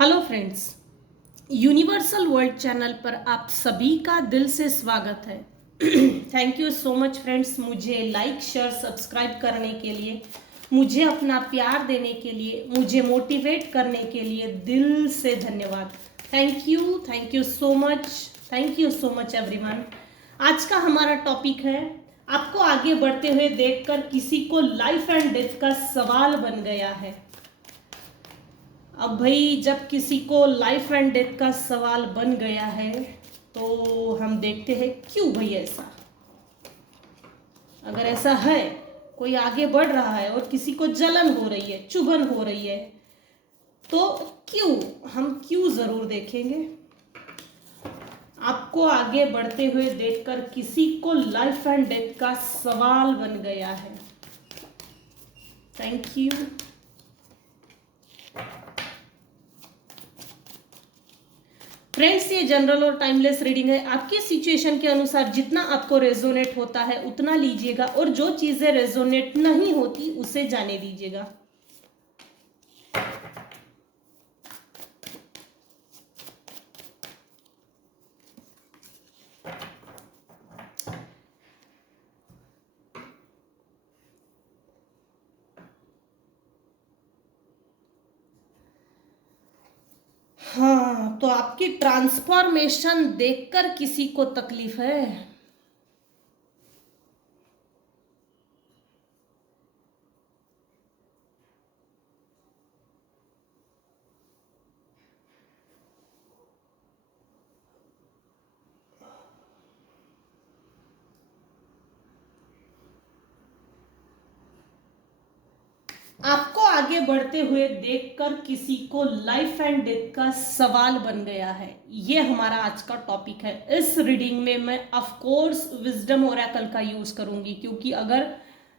Hello friends, universal world channel पर आप सभी का दिल से स्वागत है। Thank you so much friends, मुझे लाइक शेयर सब्सक्राइब करने के लिए, मुझे अपना प्यार देने के लिए, मुझे मोटिवेट करने के लिए दिल से धन्यवाद। Thank you so much everyone. आज का हमारा टॉपिक है, आपको आगे बढ़ते हुए देखकर किसी को लाइफ एंड डेथ का सवाल बन गया है। अब भाई, जब किसी को लाइफ एंड डेथ का सवाल बन गया है तो हम देखते हैं क्यों भाई ऐसा। अगर ऐसा है, कोई आगे बढ़ रहा है और किसी को जलन हो रही है, चुभन हो रही है, तो क्यों जरूर देखेंगे। आपको आगे बढ़ते हुए देखकर किसी को लाइफ एंड डेथ का सवाल बन गया है। Thank you. फ्रेंड्स, ये जनरल और टाइमलेस रीडिंग है। आपकी सिचुएशन के अनुसार जितना आपको रेजोनेट होता है उतना लीजिएगा, और जो चीजें रेजोनेट नहीं होती उसे जाने दीजिएगा। हाँ, तो आपकी ट्रांसफॉर्मेशन देखकर किसी को तकलीफ है। आपको आगे बढ़ते हुए देखकर किसी को लाइफ एंड डेथ का सवाल बन गया है, ये हमारा आज का टॉपिक है। इस रीडिंग में मैं ऑफ कोर्स विजडम ओरेकल का यूज करूंगी, क्योंकि अगर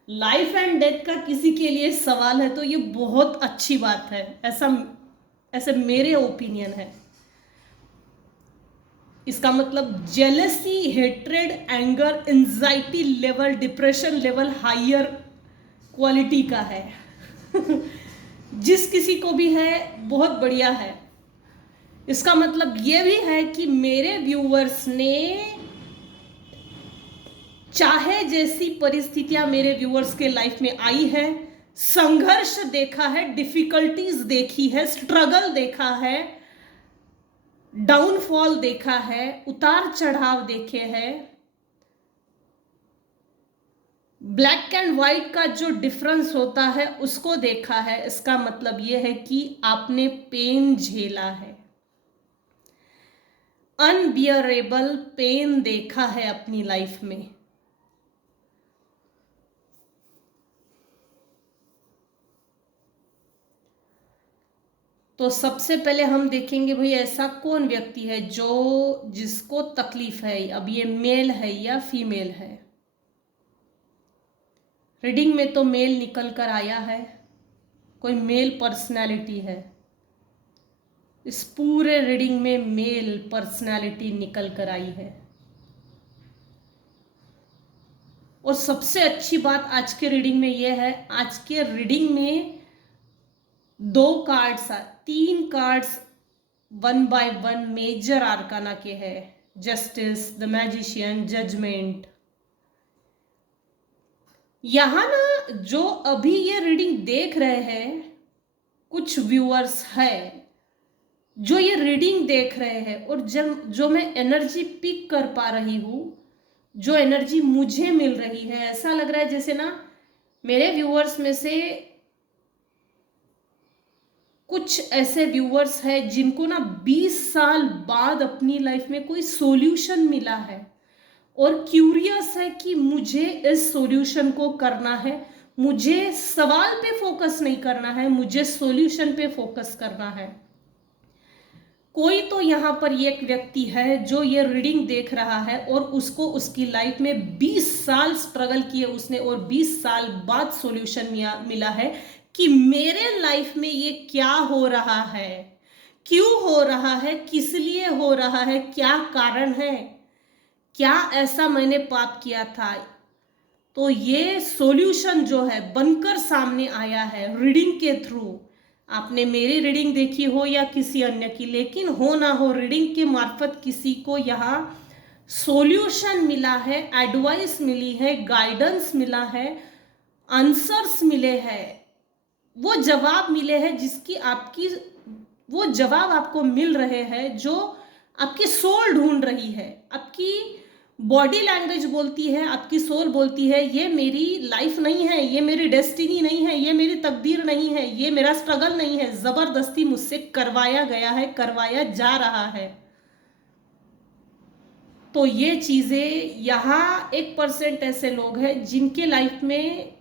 लाइफ एंड डेथ का किसी के लिए सवाल है तो ये बहुत अच्छी बात है। ऐसे मेरे ओपिनियन है। इसका मतलब jealousy, hatred, anger, anxiety level, depression level higher quality का है। जिस किसी को भी है बहुत बढ़िया है। इसका मतलब ये भी है कि मेरे व्यूअर्स ने चाहे जैसी परिस्थितियां मेरे व्यूअर्स के लाइफ में आई है, संघर्ष देखा है, डिफिकल्टीज देखी है, स्ट्रगल देखा है, डाउनफॉल देखा है, उतार चढ़ाव देखे हैं, ब्लैक एंड व्हाइट का जो डिफरेंस होता है उसको देखा है। इसका मतलब यह है कि आपने पेन झेला है, अनबियरेबल पेन देखा है अपनी लाइफ में। तो सबसे पहले हम देखेंगे भाई, ऐसा कौन व्यक्ति है जिसको तकलीफ है। अब ये मेल है या फीमेल है। रीडिंग में तो मेल निकल कर आया है, कोई मेल पर्सनालिटी है। इस पूरे रीडिंग में मेल पर्सनालिटी निकल कर आई है। और सबसे अच्छी बात आज के रीडिंग में यह है, आज के रीडिंग में तीन cards one by one major arcana के हैं। Justice, the magician, judgement. यहां ना, जो अभी ये रीडिंग देख रहे हैं, कुछ व्यूअर्स है जो ये रीडिंग देख रहे हैं, और जो मैं एनर्जी पिक कर पा रही हूं, जो एनर्जी मुझे मिल रही है, ऐसा लग रहा है जैसे ना मेरे व्यूअर्स में से कुछ ऐसे व्यूअर्स हैं जिनको ना 20 साल बाद अपनी लाइफ में कोई सॉल्यूशन मिला है, और क्यूरियस है कि मुझे इस सॉल्यूशन को करना है। मुझे सवाल पे फोकस नहीं करना है, मुझे सॉल्यूशन पे फोकस करना है। कोई तो यहाँ पर ये एक व्यक्ति है जो ये रीडिंग देख रहा है, और उसको उसकी लाइफ में 20 साल स्ट्रगल किए उसने, और 20 साल बाद सॉल्यूशन मिला है कि मेरे लाइफ में ये क्या हो रहा है, क्यों हो रहा है, किस लिए हो रहा है, क्या कारण है, क्या ऐसा मैंने पाप किया था। तो ये सॉल्यूशन जो है बनकर सामने आया है रीडिंग के थ्रू। आपने मेरी रीडिंग देखी हो या किसी अन्य की, लेकिन हो ना हो रीडिंग के मार्फत किसी को यहाँ सॉल्यूशन मिला है, एडवाइस मिली है, गाइडेंस मिला है, आंसर्स मिले हैं, वो जवाब मिले हैं जिसकी आपकी, वो जवाब आपको मिल रहे हैं जो आपकी सोल ढूंढ रही है। आपकी बॉडी लैंग्वेज बोलती है, आपकी सोल बोलती है ये मेरी लाइफ नहीं है, ये मेरी डेस्टिनी नहीं है, ये मेरी तकदीर नहीं है, ये मेरा स्ट्रगल नहीं है, जबरदस्ती मुझसे करवाया गया है, करवाया जा रहा है। तो ये चीजें, यहाँ 1% ऐसे लोग हैं जिनके लाइफ में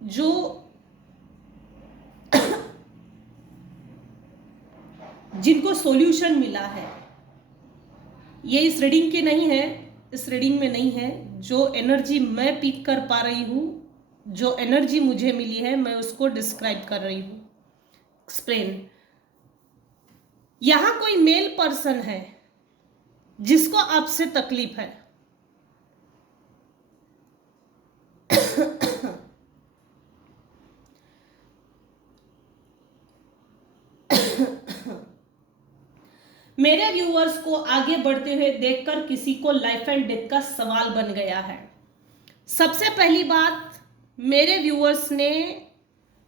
जो जिनको सॉल्यूशन मिला है। ये इस रीडिंग के नहीं है, इस रीडिंग में नहीं है। जो एनर्जी मैं पिक कर पा रही हूँ, जो एनर्जी मुझे मिली है, मैं उसको डिस्क्राइब कर रही हूँ, एक्सप्लेन। यहाँ कोई मेल पर्सन है जिसको आपसे तकलीफ है। मेरे व्यूअर्स को आगे बढ़ते हुए देखकर किसी को लाइफ एंड डेथ का सवाल बन गया है। सबसे पहली बात, मेरे व्यूअर्स ने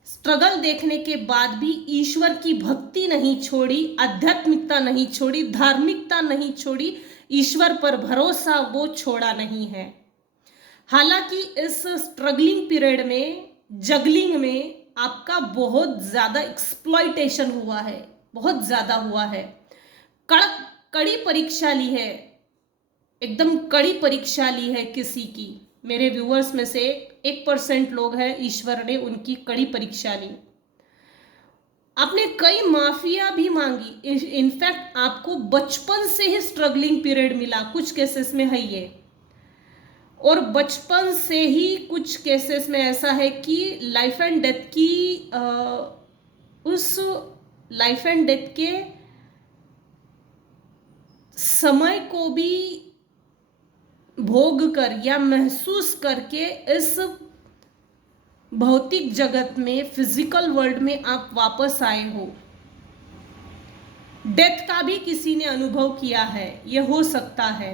स्ट्रगल देखने के बाद भी ईश्वर की भक्ति नहीं छोड़ी, आध्यात्मिकता नहीं छोड़ी, धार्मिकता नहीं छोड़ी, ईश्वर पर भरोसा वो छोड़ा नहीं है। हालांकि इस स्ट्रगलिंग पीरियड में, जगलिंग में आपका बहुत ज्यादा एक्सप्लॉइटेशन हुआ है, बहुत ज्यादा हुआ है। कड़ी परीक्षा ली है, एकदम कड़ी परीक्षा ली है किसी की। मेरे व्यूअर्स में से 1% लोग हैं, ईश्वर ने उनकी कड़ी परीक्षा ली। आपने कई माफिया भी मांगी, इनफैक्ट आपको बचपन से ही स्ट्रगलिंग पीरियड मिला, कुछ केसेस में है ये। और बचपन से ही कुछ केसेस में ऐसा है कि लाइफ एंड डेथ की उस लाइफ एंड डेथ के समय को भी भोग कर या महसूस करके इस भौतिक जगत में, फिजिकल वर्ल्ड में आप वापस आए हो। डेथ का भी किसी ने अनुभव किया है, यह हो सकता है।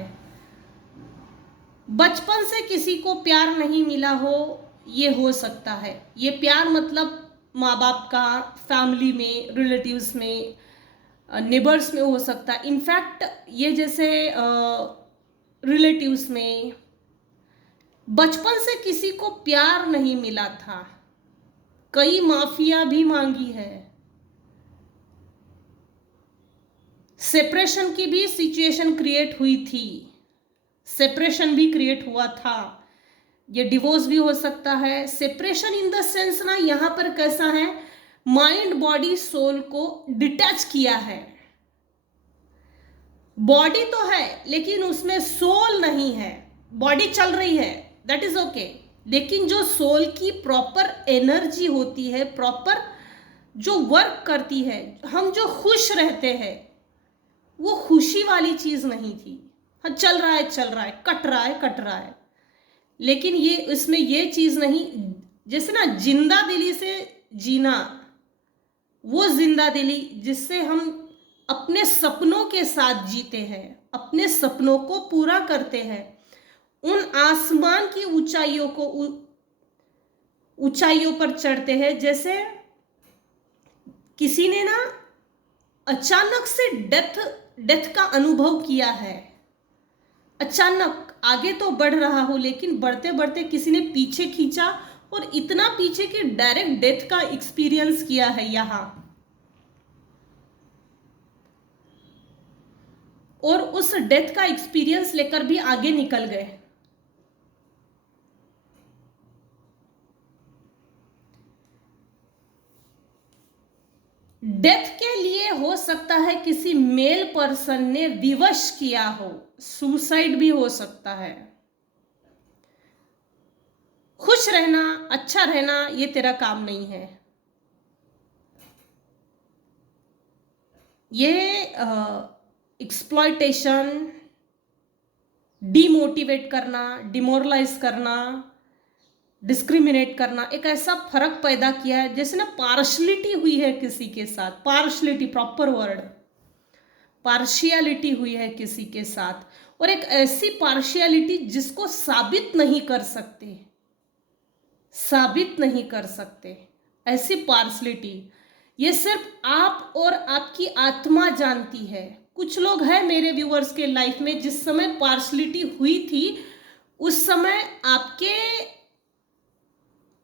बचपन से किसी को प्यार नहीं मिला हो, यह हो सकता है। ये प्यार मतलब माँ बाप का, फैमिली में, रिलेटिव्स में, नेबर्स में हो सकता है। इनफैक्ट ये जैसे रिलेटिव्स में बचपन से किसी को प्यार नहीं मिला था, कई माफिया भी मांगी है, सेपरेशन की भी सिचुएशन क्रिएट हुई थी, सेपरेशन भी क्रिएट हुआ था। ये डिवोर्स भी हो सकता है। सेपरेशन इन द सेंस ना, यहां पर कैसा है, माइंड बॉडी सोल को डिटैच किया है। बॉडी तो है लेकिन उसमें सोल नहीं है। बॉडी चल रही है, दैट इज ओके, लेकिन जो सोल की प्रॉपर एनर्जी होती है, प्रॉपर जो वर्क करती है, हम जो खुश रहते हैं, वो खुशी वाली चीज नहीं थी। हाँ, चल रहा है चल रहा है, कट रहा है कट रहा है, लेकिन ये इसमें ये चीज नहीं। जैसे ना जिंदा दिली से जीना, वो जिंदा दिली जिससे हम अपने सपनों के साथ जीते हैं, अपने सपनों को पूरा करते हैं, उन आसमान की ऊंचाइयों को, ऊंचाइयों पर चढ़ते हैं। जैसे किसी ने ना अचानक से डेथ का अनुभव किया है, अचानक आगे तो बढ़ रहा हो लेकिन बढ़ते बढ़ते किसी ने पीछे खींचा और इतना पीछे कि डायरेक्ट डेथ का एक्सपीरियंस किया है यहां, और उस डेथ का एक्सपीरियंस लेकर भी आगे निकल गए। डेथ के लिए हो सकता है किसी मेल पर्सन ने विवश किया हो, सुसाइड भी हो सकता है। खुश रहना, अच्छा रहना, ये तेरा काम नहीं है। ये एक्सप्लॉयटेशन, डिमोटिवेट करना, डिमोरलाइज करना, डिस्क्रिमिनेट करना, एक ऐसा फर्क पैदा किया है जैसे ना पार्शलिटी हुई है किसी के साथ, पार्शलिटी प्रॉपर वर्ड, पार्शियलिटी हुई है किसी के साथ, और एक ऐसी पार्शियलिटी जिसको साबित नहीं कर सकते, साबित नहीं कर सकते, ऐसी पार्शलिटी ये सिर्फ आप और आपकी आत्मा जानती है। कुछ लोग हैं मेरे व्यूअर्स के लाइफ में, जिस समय पार्शलिटी हुई थी उस समय आपके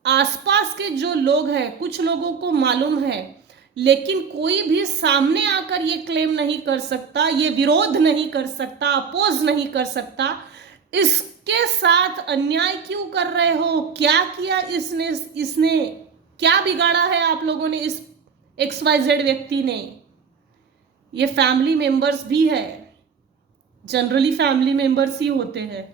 आसपास के जो लोग हैं कुछ लोगों को मालूम है, लेकिन कोई भी सामने आकर ये क्लेम नहीं कर सकता, ये विरोध नहीं कर सकता, अपोज नहीं कर सकता, इसके साथ अन्याय क्यों कर रहे हो, क्या किया इसने, इसने क्या बिगाड़ा है आप लोगों ने, इस XYZ व्यक्ति ने। ये फैमिली मेंबर्स भी है, जनरली फैमिली मेंबर्स ही होते हैं।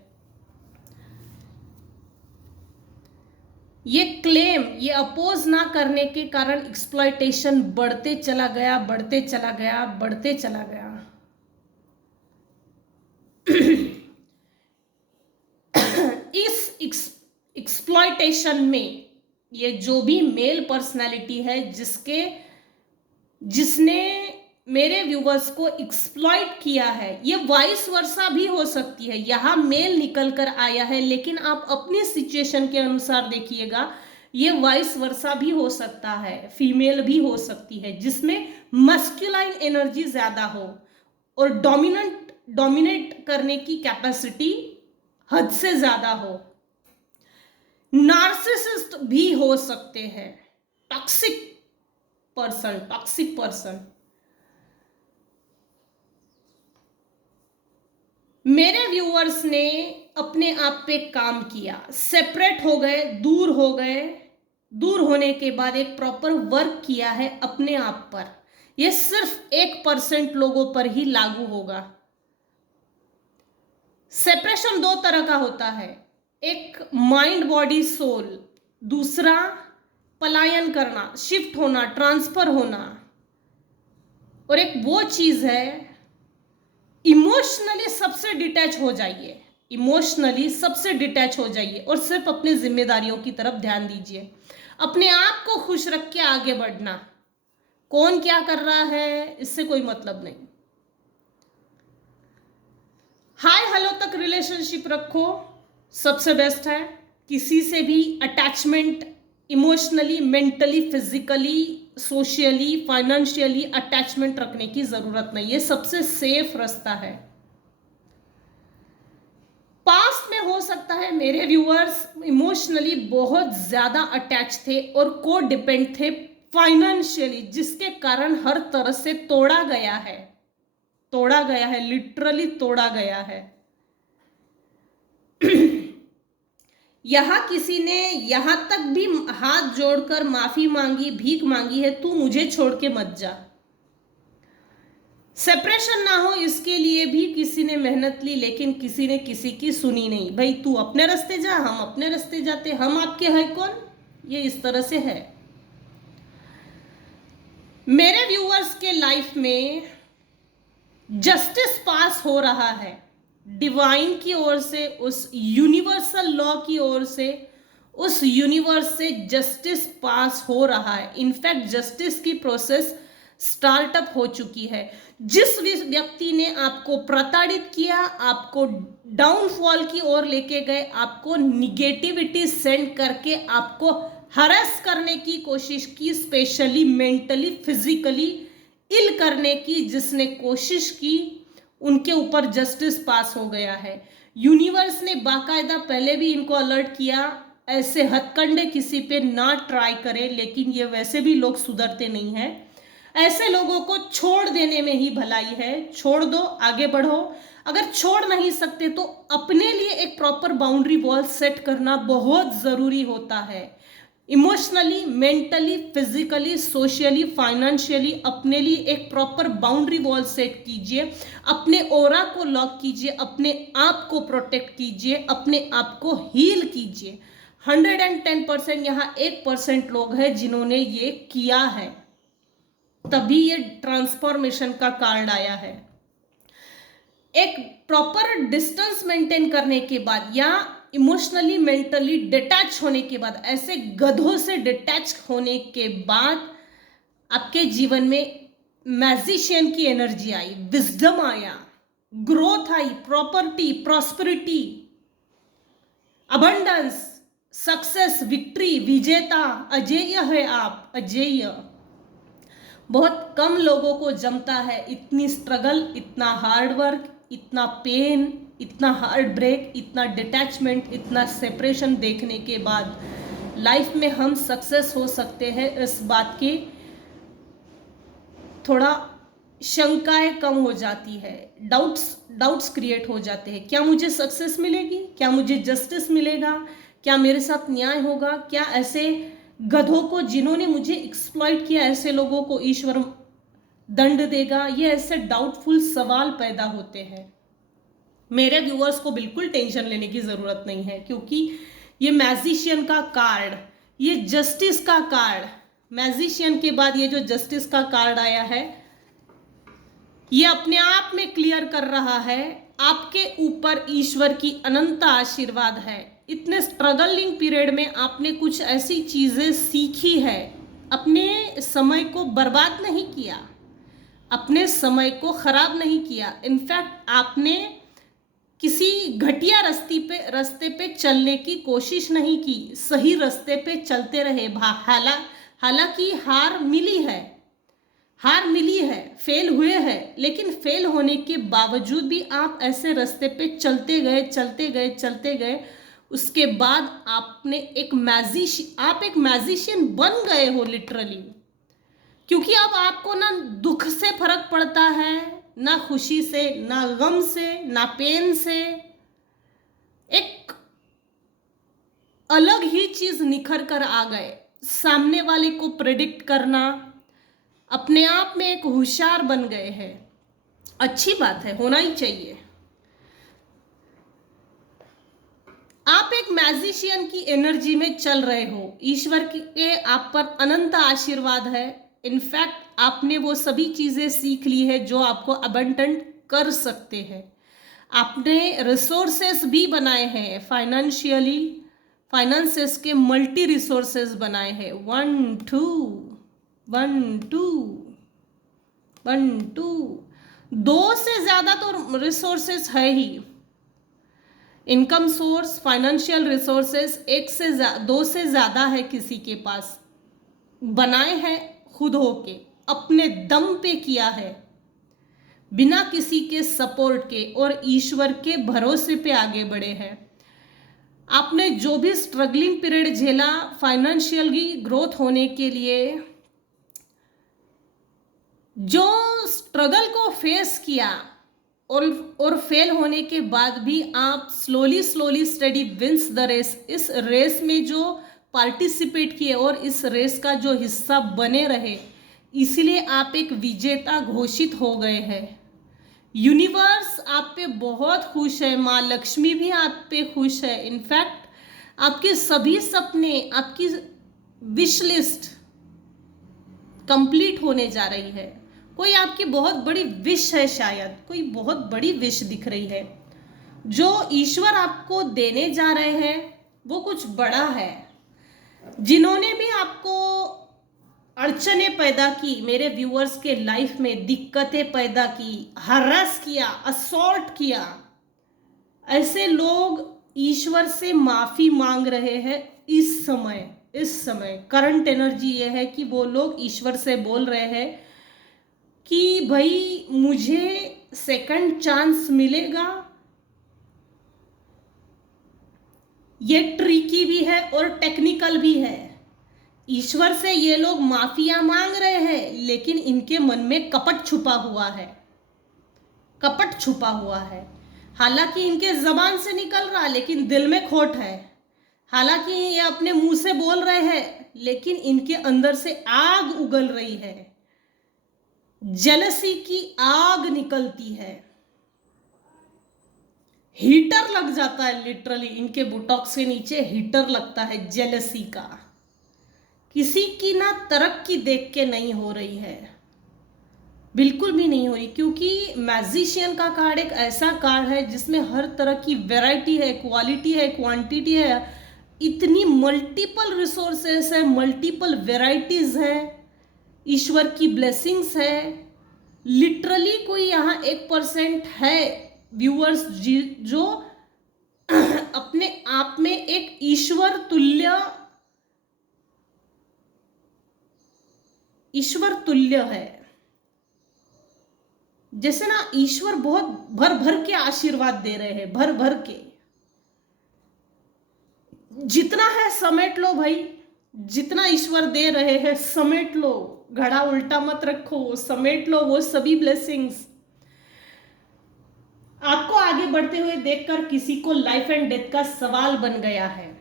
ये क्लेम, ये अपोज ना करने के कारण एक्सप्लॉयटेशन बढ़ते चला गया, बढ़ते चला गया, बढ़ते चला गया। इस एक्सप्लॉयटेशन में ये जो भी मेल पर्सनालिटी है जिसने मेरे व्यूवर्स को एक्सप्लॉइट किया है, ये वाइस वर्सा भी हो सकती है। यहाँ मेल निकल कर आया है, लेकिन आप अपनी सिचुएशन के अनुसार देखिएगा, ये वाइस वर्सा भी हो सकता है, फीमेल भी हो सकती है, जिसमें मस्कुलाइन एनर्जी ज्यादा हो और डोमिनेट करने की कैपेसिटी हद से ज्यादा हो। नार्सिसिस्ट भी हो सकते हैं, टॉक्सिक पर्सन। मेरे व्यूअर्स ने अपने आप पे काम किया, सेपरेट हो गए, दूर हो गए, दूर होने के बाद एक प्रॉपर वर्क किया है अपने आप पर। यह सिर्फ 1% लोगों पर ही लागू होगा। सेपरेशन 2 तरह का होता है, एक माइंड बॉडी सोल, दूसरा पलायन करना, शिफ्ट होना, ट्रांसफर होना, और एक वो चीज है इमोशनली सबसे डिटैच हो जाइए, इमोशनली सबसे डिटैच हो जाइए और सिर्फ अपनी जिम्मेदारियों की तरफ ध्यान दीजिए। अपने आप को खुश रख के आगे बढ़ना, कौन क्या कर रहा है इससे कोई मतलब नहीं। हाय हेलो तक रिलेशनशिप रखो, सबसे बेस्ट है। किसी से भी attachment emotionally, mentally, physically, socially, financially attachment रखने की जरूरत नहीं है, सबसे सेफ रास्ता है। पास्ट में हो सकता है मेरे व्यूअर्स इमोशनली बहुत ज्यादा अटैच थे और को डिपेंड थे फाइनेंशियली, जिसके कारण हर तरह से तोड़ा गया है, लिटरली तोड़ा गया है। यहां किसी ने यहां तक भी हाथ जोड़कर माफी मांगी, भीख मांगी है, तू मुझे छोड़ के मत जा। सेपरेशन ना हो इसके लिए भी किसी ने मेहनत ली, लेकिन किसी ने किसी की सुनी नहीं। भाई तू अपने रास्ते जा, हम अपने रास्ते जाते, हम आपके है कौन, ये इस तरह से है। मेरे व्यूअर्स के लाइफ में जस्टिस पास हो रहा है, डिवाइन की ओर से, उस यूनिवर्सल लॉ की ओर से, उस यूनिवर्स से जस्टिस पास हो रहा है। इनफैक्ट जस्टिस की प्रोसेस स्टार्टअप हो चुकी है। जिस व्यक्ति ने आपको प्रताड़ित किया, आपको डाउनफॉल की ओर लेके गए, आपको निगेटिविटी सेंड करके आपको हरास करने की कोशिश की, स्पेशली मेंटली, फिजिकली इल करने की जिसने कोशिश की, उनके ऊपर जस्टिस पास हो गया है। यूनिवर्स ने बाकायदा पहले भी इनको अलर्ट किया, ऐसे हथकंडे किसी पे ना ट्राई करें, लेकिन ये वैसे भी लोग सुधरते नहीं हैं। ऐसे लोगों को छोड़ देने में ही भलाई है, छोड़ दो, आगे बढ़ो। अगर छोड़ नहीं सकते तो अपने लिए एक प्रॉपर बाउंड्री वॉल सेट करना बहुत जरूरी होता है। Emotionally, mentally, physically, socially, financially अपने लिए एक प्रॉपर बाउंड्री वॉल सेट कीजिए, अपने ऑरा को लॉक कीजिए, अपने आप को प्रोटेक्ट कीजिए, अपने आप को हील कीजिए। 110% यहाँ 1% लोग हैं जिन्होंने ये किया है, तभी ये ट्रांसफॉर्मेशन का कार्ड आया है। एक प्रॉपर डिस्टेंस मेंटेन करने के बाद या इमोशनली मेंटली डिटैच होने के बाद, ऐसे गधों से डिटैच होने के बाद आपके जीवन में मैजिशियन की एनर्जी आई, विजडम आया, ग्रोथ आई, property, prosperity, abundance, success, victory, विजेता, अजेय है आप, अजेय। बहुत कम लोगों को जमता है इतनी स्ट्रगल, इतना हार्ड वर्क, इतना पेन, इतना हार्ट ब्रेक, इतना डिटैचमेंट, इतना सेपरेशन देखने के बाद लाइफ में हम सक्सेस हो सकते हैं, इस बात की थोड़ा शंकाएं कम हो जाती है, डाउट्स क्रिएट हो जाते हैं। क्या मुझे सक्सेस मिलेगी? क्या मुझे जस्टिस मिलेगा? क्या मेरे साथ न्याय होगा? क्या ऐसे गधों को, जिन्होंने मुझे एक्सप्लॉइट किया, ऐसे लोगों को ईश्वर दंड देगा? ये ऐसे डाउटफुल सवाल पैदा होते हैं। मेरे व्यूअर्स को बिल्कुल टेंशन लेने की जरूरत नहीं है, क्योंकि ये मैजिशियन का कार्ड, ये जस्टिस का कार्ड, मैजिशियन के बाद ये जो जस्टिस का कार्ड आया है, ये अपने आप में क्लियर कर रहा है आपके ऊपर ईश्वर की अनंत आशीर्वाद है। इतने स्ट्रगलिंग पीरियड में आपने कुछ ऐसी चीजें सीखी है, अपने समय को बर्बाद नहीं किया, अपने समय को खराब नहीं किया। इनफैक्ट आपने किसी घटिया रास्ते पे चलने की कोशिश नहीं की, सही रास्ते पे चलते रहे। हालांकि हार मिली है, फेल हुए हैं, लेकिन फेल होने के बावजूद भी आप ऐसे रास्ते पे चलते गए। उसके बाद आपने एक मैजिशियन बन गए हो लिटरली, क्योंकि अब आपको ना दुख से फर्क पड़ता है, ना खुशी से, ना गम से, ना पेन से। एक अलग ही चीज निखर कर आ गए। सामने वाले को प्रेडिक्ट करना, अपने आप में एक होशियार बन गए हैं। अच्छी बात है, होना ही चाहिए। आप एक मैजिशियन की एनर्जी में चल रहे हो, ईश्वर के आप पर अनंत आशीर्वाद है। इनफैक्ट आपने वो सभी चीजें सीख ली है जो आपको अबंडेंट कर सकते हैं। आपने रिसोर्सेस भी बनाए हैं, फाइनेंसेस के मल्टी रिसोर्सेस बनाए हैं। 1 2 2 से ज्यादा तो रिसोर्सेस है ही। इनकम सोर्स, फाइनेंशियल रिसोर्सेस 2 से ज्यादा है किसी के पास। बनाए हैं खुद होके, अपने दम पे किया है, बिना किसी के सपोर्ट के और ईश्वर के भरोसे पे आगे बढ़े हैं। आपने जो भी स्ट्रगलिंग पीरियड झेला, फाइनेंशियली ग्रोथ होने के लिए जो स्ट्रगल को फेस किया और फेल होने के बाद भी आप slowly study wins the race. इस रेस में जो पार्टिसिपेट किए और इस रेस का जो हिस्सा बने रहे, इसीलिए आप एक विजेता घोषित हो गए हैं। यूनिवर्स आप पे बहुत खुश है, माँ लक्ष्मी भी आप पे खुश है। इनफैक्ट आपके सभी सपने, आपकी विश लिस्ट कंप्लीट होने जा रही है। कोई आपकी बहुत बड़ी विश है, शायद कोई बहुत बड़ी विश दिख रही है। जो ईश्वर आपको देने जा रहे हैं वो कुछ बड़ा है। जिन्होंने भी आपको अड़चने पैदा की, मेरे व्यूअर्स के लाइफ में दिक्कतें पैदा की, हरास किया, असॉल्ट किया, ऐसे लोग ईश्वर से माफी मांग रहे हैं। इस समय करंट एनर्जी ये है कि वो लोग ईश्वर से बोल रहे हैं कि भाई मुझे सेकंड चांस मिलेगा। ये ट्रिकी भी है और टेक्निकल भी है। ईश्वर से ये लोग माफिया मांग रहे हैं, लेकिन इनके मन में कपट छुपा हुआ है। हालांकि इनके जबान से निकल रहा, लेकिन दिल में खोट है। हालांकि ये अपने मुंह से बोल रहे हैं, लेकिन इनके अंदर से आग उगल रही है, जेलसी की आग निकलती है, हीटर लग जाता है। लिटरली इनके बुटॉक्स के नीचे हीटर लगता है जेलसी का। किसी की ना तरक्की देख के नहीं हो रही है, बिल्कुल भी नहीं हुई, क्योंकि मैजिशियन का कार्ड एक ऐसा कार्ड है जिसमें हर तरह की वैरायटी है, क्वालिटी है, क्वांटिटी है, इतनी मल्टीपल रिसोर्सेस है, मल्टीपल वैरायटीज है, ईश्वर की ब्लेसिंग्स है। लिटरली कोई यहाँ 1% है व्यूअर्स जो अपने आप में एक ईश्वर तुल्य है। जैसे ना ईश्वर बहुत भर भर के आशीर्वाद दे रहे हैं, भर भर के। जितना है समेट लो भाई, जितना ईश्वर दे रहे हैं समेट लो, घड़ा उल्टा मत रखो, समेट लो वो सभी ब्लेसिंग्स। आपको आगे बढ़ते हुए देखकर किसी को लाइफ एंड डेथ का सवाल बन गया है।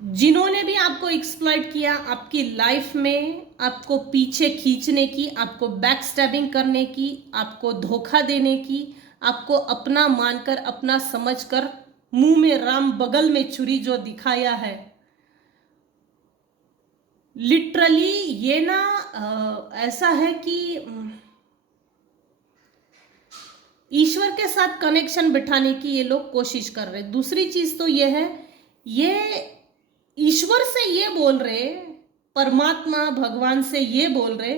जिन्होंने भी आपको एक्सप्लॉइट किया आपकी लाइफ में, आपको पीछे खींचने की, आपको बैक स्टैबिंग करने की, आपको धोखा देने की, आपको अपना मानकर, अपना समझकर, मुंह में राम बगल में छुरी जो दिखाया है, लिटरली ये ना ऐसा है कि ईश्वर के साथ कनेक्शन बिठाने की ये लोग कोशिश कर रहे। दूसरी चीज तो ये है, ये ईश्वर से ये बोल रहे, परमात्मा भगवान से ये बोल रहे,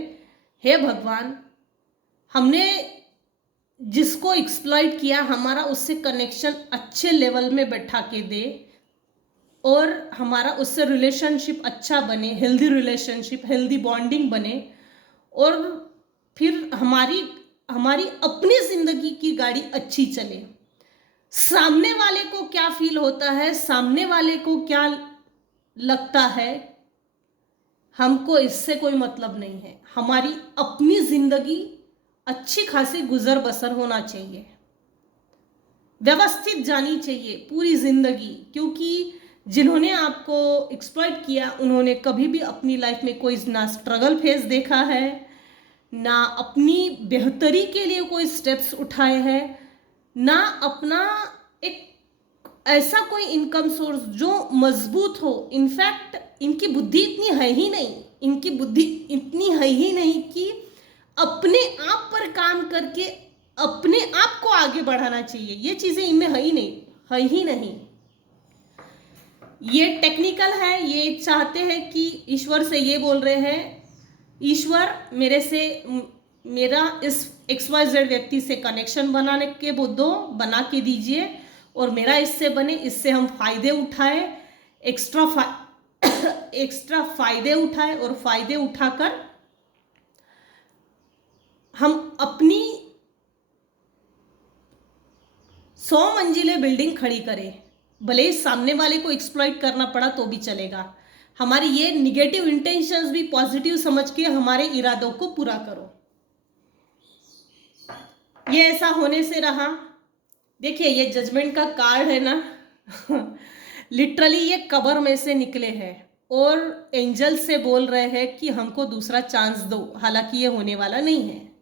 हे भगवान, हमने जिसको एक्सप्लॉइट किया हमारा उससे कनेक्शन अच्छे लेवल में बैठा के दे, और हमारा उससे रिलेशनशिप अच्छा बने, हेल्दी रिलेशनशिप, हेल्दी बॉन्डिंग बने, और फिर हमारी अपनी जिंदगी की गाड़ी अच्छी चले। सामने वाले को क्या फील होता है, सामने वाले को क्या लगता है, हमको इससे कोई मतलब नहीं है। हमारी अपनी जिंदगी अच्छी खासी गुजर बसर होना चाहिए, व्यवस्थित जानी चाहिए पूरी जिंदगी। क्योंकि जिन्होंने आपको एक्सप्लॉइट किया उन्होंने कभी भी अपनी लाइफ में कोई ना स्ट्रगल फेस देखा है, ना अपनी बेहतरी के लिए कोई स्टेप्स उठाए हैं, ना अपना एक ऐसा कोई इनकम सोर्स जो मजबूत हो। इनफैक्ट इनकी बुद्धि इतनी है ही नहीं, इनकी बुद्धि इतनी है ही नहीं कि अपने आप पर काम करके अपने आप को आगे बढ़ाना चाहिए। ये चीजें इनमें है ही नहीं, है ही नहीं। ये टेक्निकल है, ये चाहते हैं कि ईश्वर से ये बोल रहे हैं, ईश्वर मेरा इस XYZ व्यक्ति से कनेक्शन बनाने के दो, बना के दीजिए, और मेरा इससे बने, इससे हम फायदे उठाए, एक्स्ट्रा फायदे उठाए, और फायदे उठाकर हम अपनी 100 मंजिलें बिल्डिंग खड़ी करें। भले सामने वाले को एक्सप्लॉइट करना पड़ा तो भी चलेगा। हमारी ये निगेटिव इंटेंशंस भी पॉजिटिव समझ के हमारे इरादों को पूरा करो। ये ऐसा होने से रहा। देखिए ये जजमेंट का कार्ड है ना लिटरली ये कब्र में से निकले हैं और एंजल से बोल रहे हैं कि हमको दूसरा चांस दो। हालांकि ये होने वाला नहीं है।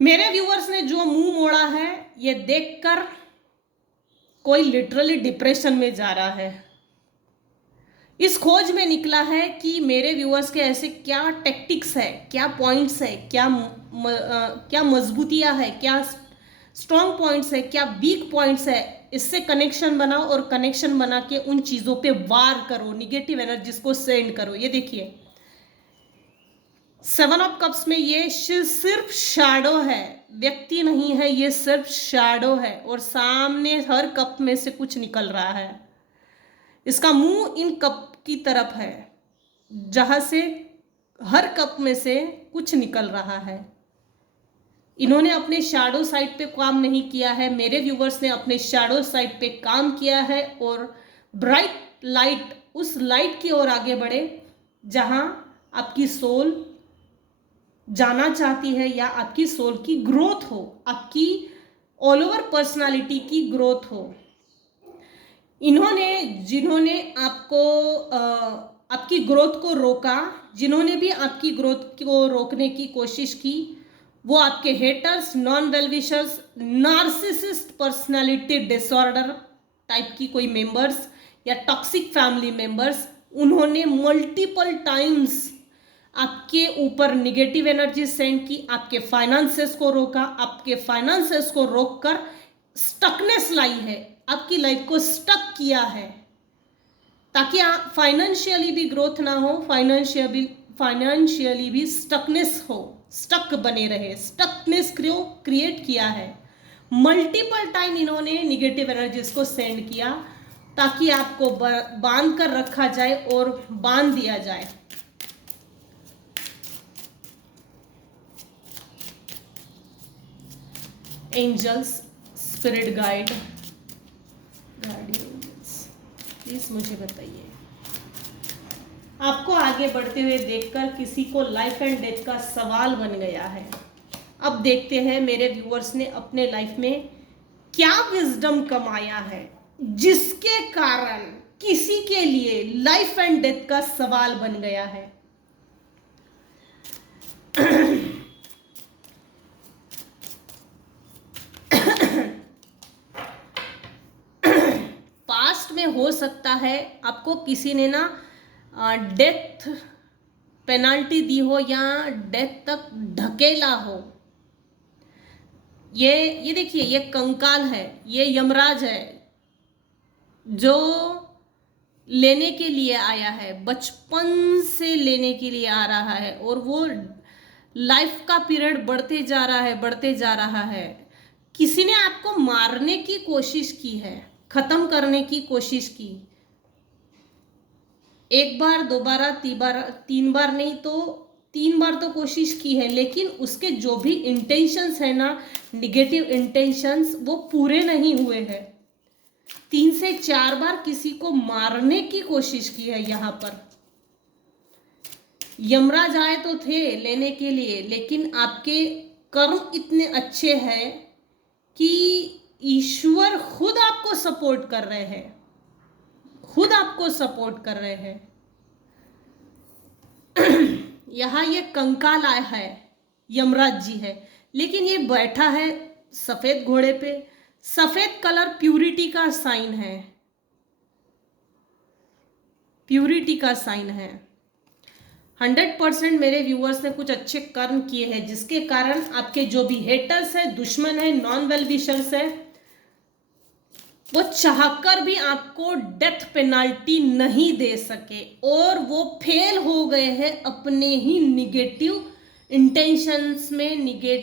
मेरे व्यूअर्स ने जो मुंह मोड़ा है ये देखकर कोई लिटरली डिप्रेशन में जा रहा है। इस खोज में निकला है कि मेरे व्यूअर्स के ऐसे क्या टेक्टिक्स है, क्या पॉइंट्स है, क्या मजबूतियां है, क्या स्ट्रॉन्ग पॉइंट्स है, क्या वीक पॉइंट्स है। इससे कनेक्शन बनाओ और कनेक्शन बना के उन चीजों पे वार करो, निगेटिव एनर्जीज को सेंड करो। ये देखिए 7 ऑफ कप्स में ये सिर्फ शैडो है, व्यक्ति नहीं है, ये सिर्फ शैडो है। और सामने हर कप में से कुछ निकल रहा है। इसका मुंह इन कप की तरफ है जहां से हर कप में से कुछ निकल रहा है। इन्होंने अपने शैडो साइड पे काम नहीं किया है। मेरे व्यूवर्स ने अपने शैडो साइड पे काम किया है और ब्राइट लाइट, उस लाइट की ओर आगे बढ़े जहां आपकी सोल जाना चाहती है या आपकी सोल की ग्रोथ हो, आपकी ऑल ओवर पर्सनालिटी की ग्रोथ हो। जिन्होंने आपको आपकी ग्रोथ को रोका, जिन्होंने भी आपकी ग्रोथ को रोकने की कोशिश की, वो आपके haters, non well wishers, narcissist personality disorder type की कोई मेंबर्स या टॉक्सिक फैमिली मेंबर्स, उन्होंने मल्टीपल टाइम्स आपके ऊपर निगेटिव एनर्जी सेंड की, आपके फाइनेंसेस को रोका, आपके फाइनेंसेस को रोककर स्टकनेस लाई है, आपकी लाइफ को स्टक किया है, ताकि आप फाइनेंशियली भी ग्रोथ ना हो, फाइनेंशियली भी स्टकनेस हो, स्टक बने रहे, स्टकनेस क्रिएट किया है। मल्टीपल टाइम इन्होंने निगेटिव एनर्जीज को सेंड किया ताकि आपको बांध कर रखा जाए और बांध दिया जाए। Angels, spirit guide, guardians, please मुझे बताइए, आपको आगे बढ़ते हुए देखकर किसी को लाइफ एंड डेथ का सवाल बन गया है। अब देखते हैं मेरे व्यूअर्स ने अपने लाइफ में क्या विजडम कमाया है जिसके कारण किसी के लिए लाइफ एंड डेथ का सवाल बन गया है। पास्ट में हो सकता है आपको किसी ने ना डेथ पेनल्टी दी हो या डेथ तक ढकेला हो। ये देखिए, ये कंकाल है, ये यमराज है जो लेने के लिए आया है, बचपन से लेने के लिए आ रहा है, और वो लाइफ का पीरियड बढ़ते जा रहा है, बढ़ते जा रहा है। किसी ने आपको मारने की कोशिश की है, खत्म करने की कोशिश की, एक बार, दो बार, तीन बार नहीं तो 3 बार तो कोशिश की है, लेकिन उसके जो भी इंटेंशंस है ना, निगेटिव इंटेंशंस, वो पूरे नहीं हुए हैं। 3 से 4 बार किसी को मारने की कोशिश की है। यहाँ पर यमराज आए तो थे लेने के लिए, लेकिन आपके कर्म इतने अच्छे हैं कि ईश्वर खुद आपको सपोर्ट कर रहे हैं, खुद आपको सपोर्ट कर रहे हैं। यहाँ ये कंकाल आया है, यमराज जी है, लेकिन ये बैठा है सफेद घोड़े पे। सफेद कलर प्यूरिटी का साइन है, प्यूरिटी का साइन है। 100% मेरे व्यूअर्स ने कुछ अच्छे कर्म किए हैं, जिसके कारण आपके जो भी हेटर्स है, दुश्मन है, नॉन वेल विशर्स है, वो चाहकर भी आपको डेथ पेनल्टी नहीं दे सके, और वो फेल हो गए हैं अपने ही निगेटिव इंटेंशंस में, निगेटिव